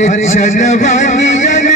अरे चलवानियन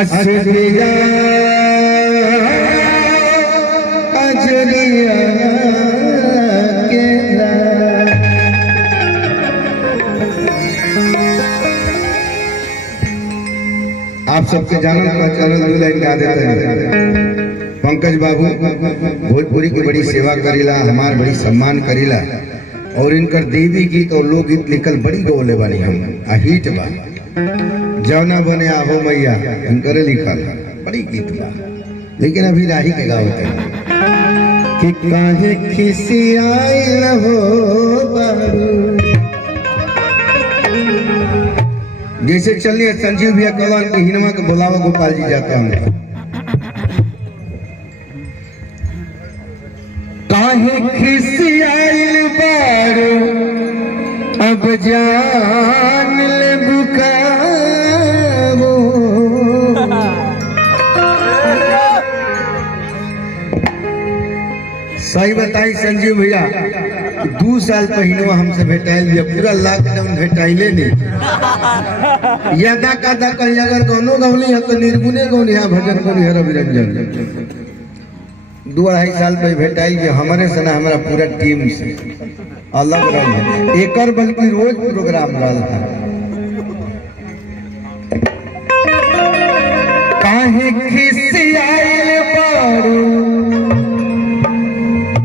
अजरिया अजरिया के आप सबके जानल पहचानल दू लाइन गा देते हैं। पंकज बाबू भोजपुरी की बड़ी सेवा करीला, हमार बड़ी सम्मान करीला और इनकर देवी गीत और लोकगीत लिखल बड़ी गौले बानी हम आ हिट बा जौना बने आहो मैया इनकर लिखल बड़ी गीत बा, लेकिन अभी राही के गावत है कि काहे खिसियाइल हो बारू। जैसे चलिए संजीव भैया कलान के हिनमा के बुलावा गोपाल जी जाते हैं। काहे खिसियाइल बारू अब जान ले बुका सही बताई संजीव भैया, 2 साल पहले हमसे भेटाइल पूरा लॉकडाउन भेटाइले नहीं यादा कादा कहीं अगर गानो गौली है तो निर्गुणे गौली है भजन गौली है रवि रंजन 2-2.5 साल पहले भेटाइल हमारे सना हमारा पूरा टीम से अलग रहा है एकर बल्कि रोज प्रोग्राम रहा था। काहे खिसियाइल बारू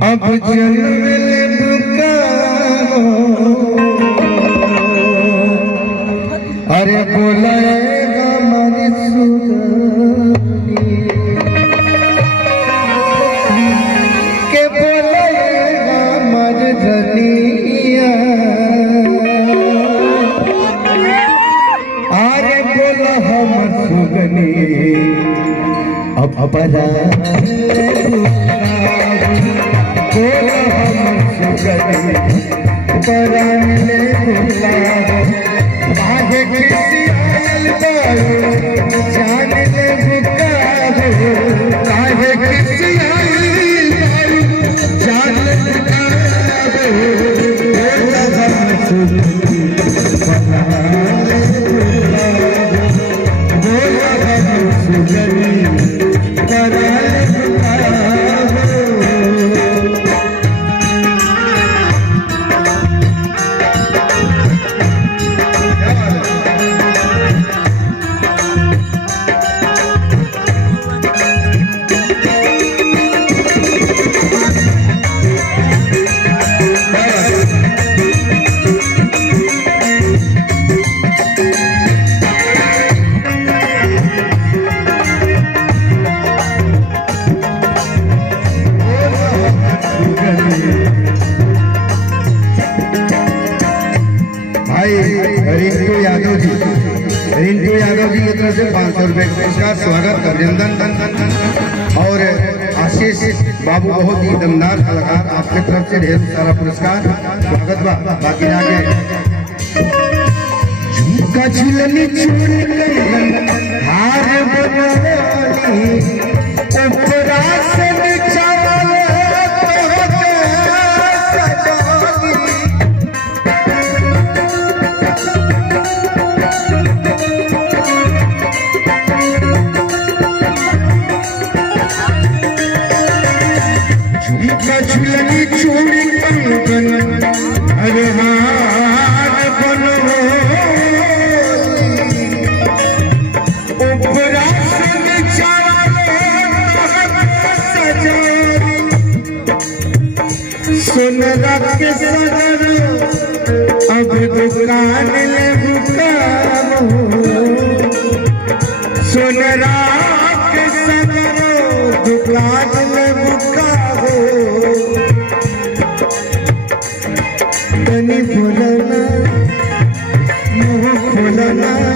अब जन्म ले बुकाओ, अरे बोलेगा हमारी सुगनी के बोलेगा हमारी धनिया, अरे बोला हम सुगनी अब अपना बोला हम सुगनी परान ले बुलाओ, काहे खिसियाइल बारू जान ले बुकाओ, काहे खिसियाइल बारू जान ले बुकाओ, बोला हम सुगनी परान ले बुलाओ, बोला हम सुगनी परान ले बुकाओ। रिंटू यादव जी की तरफ से 500 रुपए पुरस्कार, स्वागत अभिनंदन। और आशीष बाबू बहुत ही दमदार कलाकार, आपके तरफ से ढेर सारा पुरस्कार, स्वागत बा। बाकी आगे झुमका झुलनी चूड़ी हार बनवाली ऊपरा से नीचा झुलनी चूड़ी कंगन अरे हार बनवाली ऊपरा से नीचा सजारी सोनरा के सगर अब दुकान ले बुकाओ, सोनरा के सगर दुकान ले बुकाओ, तनी बोलना बोलाना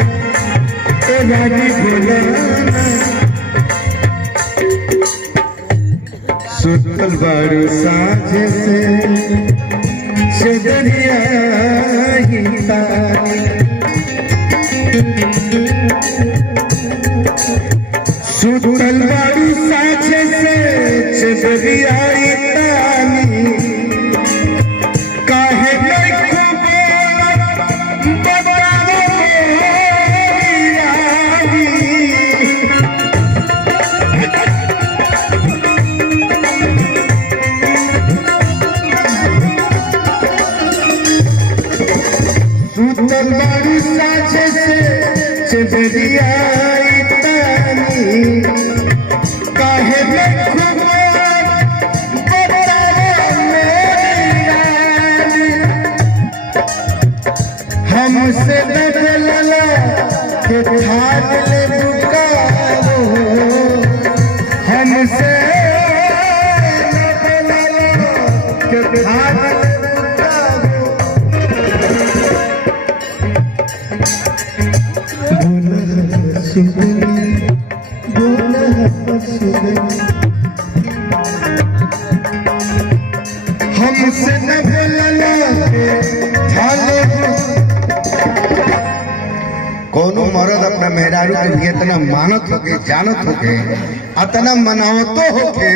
ए रानी बोलाना सुतल बारू साँझ से चदरिया ही तानी सुतल बारू साँझ से चदरिया ही तानी काहे नहीं सुतल बारू साँझ से चदरिया तानी काहे हमसे बदलला के ठान ले बुकारो हमसे बदलला के ठान ले बुकारो बोला सुगनी बोला सुगनी हमसे बदलला के ठान ले कोनो मर्द अपना मेहरारू के भी इतना मानत होके जानत होके इतना मनावतो होके